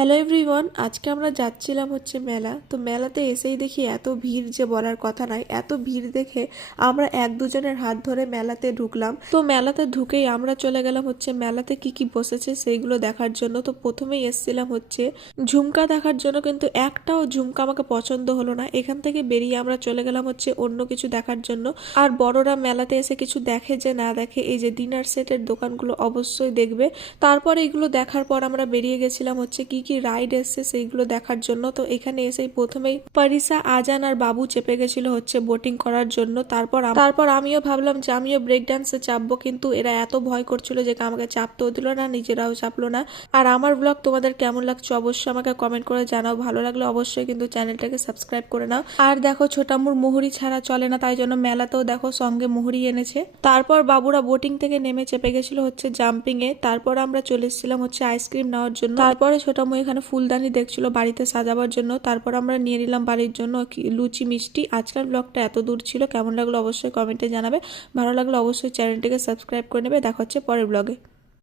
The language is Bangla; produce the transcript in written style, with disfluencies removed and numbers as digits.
হ্যালো এভরিওয়ান, আজকে আমরা যাচ্ছিলাম মেলা। তো মেলাতে এসেই দেখি এত ভিড় যে বলার কথা নাই। এত ভিড় দেখে আমরা এক দুজনের হাত ধরে মেলাতে ঢুকলাম। তো মেলাতে ঢুকেই আমরা চলে গেলাম মেলাতে কি কি বসেছে সেইগুলো দেখার জন্য। তো প্রথমেই এসেছিলাম ঝুমকা দেখার জন্য, কিন্তু একটাও ঝুমকা আমাকে পছন্দ হলো না। এখান থেকে বেরিয়ে আমরা চলে গেলাম অন্য কিছু দেখার জন্য। আর বড়রা মেলাতে এসে কিছু দেখে যে না দেখে, এই যে ডিনার সেটের দোকানগুলো অবশ্যই দেখবে। তারপর এইগুলো দেখার পর আমরা বেরিয়ে গেছিলাম কি কি রাইড এসছে সেইগুলো দেখার জন্য। তো এখানে এসেই প্রথমেই পারিসা, আজান আর বাবু চেপে গেছিল বোটিং করার জন্য। তারপর আমিও ভাবলাম যে আমিও ব্রেক ডান্সে চাপবো, কিন্তু এরা এত ভয় করছিল যে আমাকে চাপতেও দিল না, নিজেরাও চাপলো না। আর আমার ব্লগ তোমাদের কেমন লাগছে অবশ্যই আমাকে কমেন্ট করে জানাও। ভালো লাগলে অবশ্যই কিন্তু চ্যানেলটাকে সাবস্ক্রাইব করে নাও। আর দেখো ছোটামুর মুহুরি ছাড়া চলে না, তাই জন্য মেলাতেও দেখো সঙ্গে মুহুরি এনেছে। তারপর বাবুরা বোটিং থেকে নেমে চেপে গেছিল জাম্পিং এ। তারপর আমরা চলে এসেছিলাম আইসক্রিম নেওয়ার জন্য। তারপরে ছোটামু এখানে ফুলদানি দেখছিল বাড়িতে সাজাবার জন্য। তারপর আমরা নিয়ে নিলাম বাড়ির জন্য লুচি মিষ্টি। আজকের ব্লগটা এত দূর ছিল, কেমন লাগলো অবশ্যই কমেন্টে জানাবে। ভালো লাগলে অবশ্যই চ্যানেলটিকে সাবস্ক্রাইব করে নেবে। দেখা হচ্ছে পরের ব্লগে।